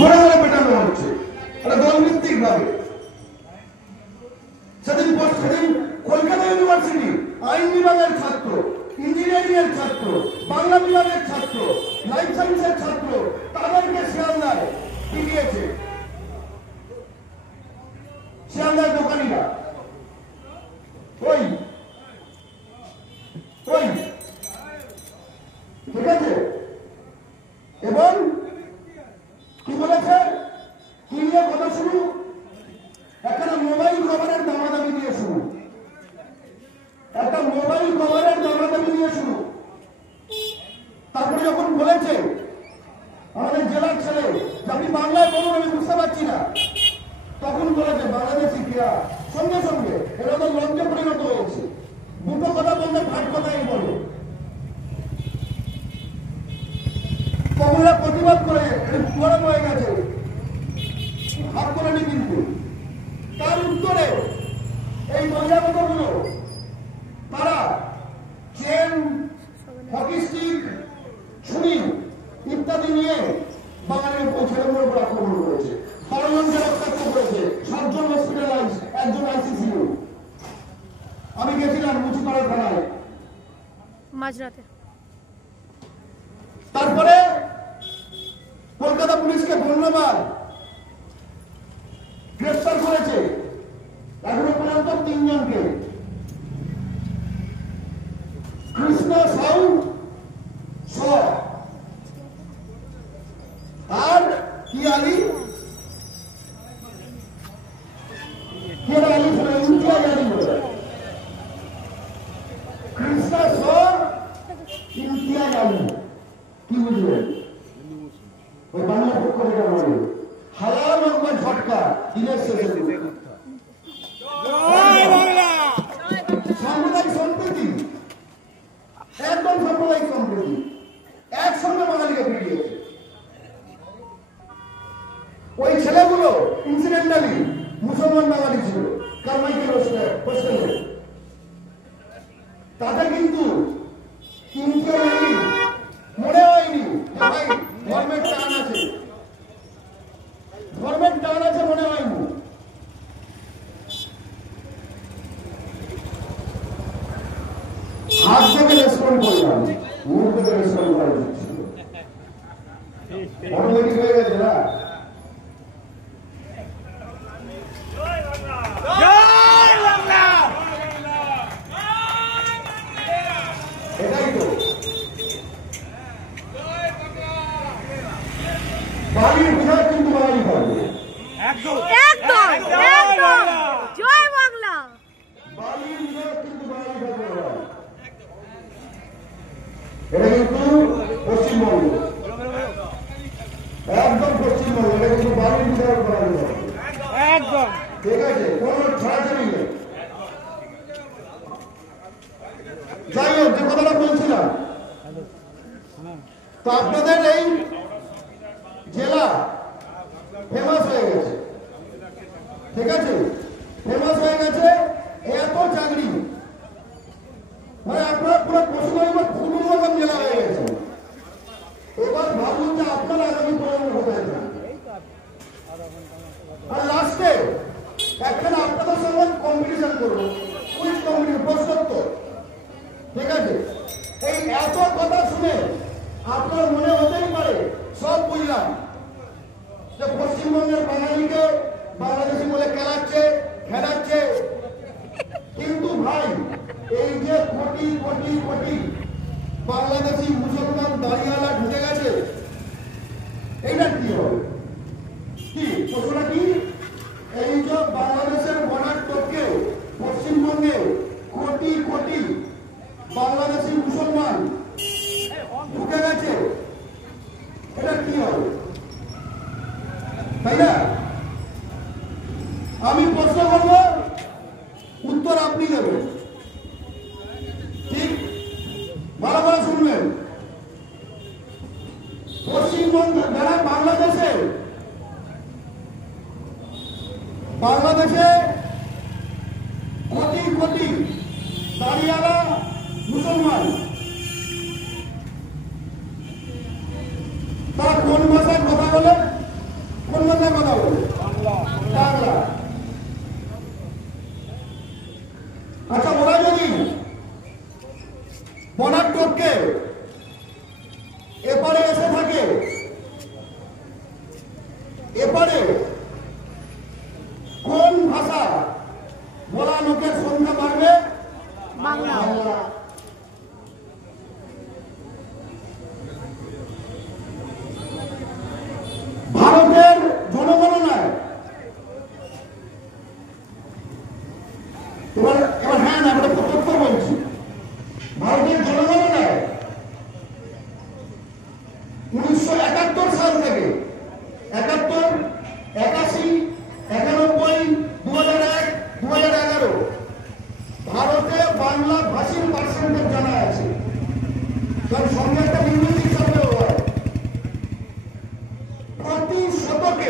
ধরে ধরে পেটানো হচ্ছে দলভিত্তিক ভাবে। সেদিন কলকাতা ইউনিভার্সিটি আইন বিভাগের ছাত্র, ইঞ্জিনিয়ারিং এর ছাত্র, বাংলা বিভাগের ছাত্র, লাইফ সায়েন্সের ছাত্র, তাদেরকে শিয়ালদায় পিটিয়েছে। শিয়ালদার দোকানিরা ওই ঠিক আছে। এবং কি বলেছে, কি নিয়ে কথা শুরু, একটা মোবাইল কভারের দামাদামি দিয়ে শুরু, একটা মোবাইল কভারের দামাদামি দিয়ে শুরু। তারপরে যখন বলেছে আমাদের জেলার ছেলে যে আপনি বাংলায় বলুন আমি বুঝতে পারছি না, তখন বলেছে বাংলাদেশি ক্রিয়া, সঙ্গে সঙ্গে এরা তো লজ্জে পরিণত হয়েছে, দুটো কথা বলতে ভাট কথাই বলে। তখন প্রতিবাদ করে গরম হয়ে গেছে, হাত করেনি। কিন্তু তার উত্তরে এই বহিরাগতগুলো তারা চেন, হকি স্টিক, ছুরি ইত্যাদি নিয়ে বাঙালির ছেলেগুলোর উপর আক্রমণ করেছে। 12 জনকে রক্তাক্ত করেছে, 7 জন হসপিটালাইজ, 1 জন আইসিইউ। আমি গেছিলাম মুচিপাড়া থানায় মাঝরাতে। তারপরে কলকাতা পুলিশকে ধন্যবাদ, গ্রেফতার করেছে এখনো পর্যন্ত 3 জনকে। কৃষ্ণ সাউ আর কি আলী ইমতিয়াজ আলী বলে, কৃষ্ণ ইমতিয়াজ আলী কি বুঝলেন, ওই বাংলা পক্ষ থেকে বলে হালাল রকমের ঝটকা দিনের শেষে সাম্প্রদায়িক সম্প্রীতি, একদম সাম্প্রদায়িক সম্প্রীতি, একসঙ্গে বাঙালিকে ফিরিয়েছে। ওই ছেলেগুলো ইনসিডেন্টালি মুসলমান বাঙালি ছিল, কারমাইকেল হোস্টেলে। তাদের কিন্তু মনে হয়নি ভাই ধর্মের টান আছে, ধর্মের টান আছে মনে হয়নি। হাত থেকে রেসপন্ড করলাম, মুখ থেকে রেসপন্ড করা উচিত ছিল। অটোমেটিক হয়ে গেছে না। এটাই তো বাঙালির বিষয়, কিন্তু বাঙালি পারবে একদম জয় বাংলা। বাঙালির বিষয় কিন্তু বাঙালি পারবে। এটা কিন্তু পশ্চিমবঙ্গ, একদম পশ্চিমবঙ্গ, এটা কিন্তু বাঙালির বিষয় করা একদম ঠিক আছে, কোন ছাড়াছাড়ি নেই। যাই হোক, যে কথাটা বলছিলাম, তো আপনাদের এই জেলা ফেমাস হয়ে গেছে, ঠিক আছে, ফেমাস হয়ে গেছে এত চাকরি, মানে আপনারা পুরো পশ্চিমবঙ্গ কোনো রকম জেলা হয়ে গেছে। এবার ভাবুন যে আপনারা আগামী প্রজন্ম কোথায় যান। আর লাস্টে একখানে আপনাদের সঙ্গে কম্পিটিশন করবো, কুইজ কম্পিটিশন, প্রশ্নোত্তর, ঠিক আছে। এই এত কথা শুনে আপনার মনে হতেই পারে সব বুঝলাম যে পশ্চিমবঙ্গের বাঙালিকে বাংলাদেশি বলে খেলাচ্ছে। কিন্তু ভাই, এই যে কোটি কোটি কোটি বাংলাদেশি মুসলমান দাঁড়িয়ালা ঢুকে গেছে, এইটা কি হবে? কি প্রশ্নটা কি? এই যে বাংলাদেশের বর্ডার টপকে পশ্চিমবঙ্গে কোটি কোটি বাংলাদেশি মুসলমান ঢুকে গেছে, এটা কি হবে? তাই না? আমি প্রশ্ন করব, উত্তর আপনি দেবেন, ঠিক? ভালো করে শুনবেন। পশ্চিমবঙ্গ যারা বাংলাদেশে কোটি কোটি দাঁড়িয়ালা মুসলমান, তারা কোন ভাষায় কথা বলে না কথা বলে? বাংলা। আচ্ছা, ওরা যদি বনাট্যকে এপারে এসে থাকে, এপারে কোন ভাষা বলা লোকের সংখ্যা বাড়বে? বাংলা। বাংলা। ভারতের জনগণনায় এবার হ্যাঁ না, আমরা তথ্য বলছি। ভারতের জনগণনায় 1971 সাল থেকে 71, 81, 91, 2001, 2011 ভারতে বাংলা ভাষীর পার্সেন্টেজ জানা আছে। কারণ সঙ্গে একটা লিঙ্গুইস্টিক সার্ভে হয়। প্রতি শতকে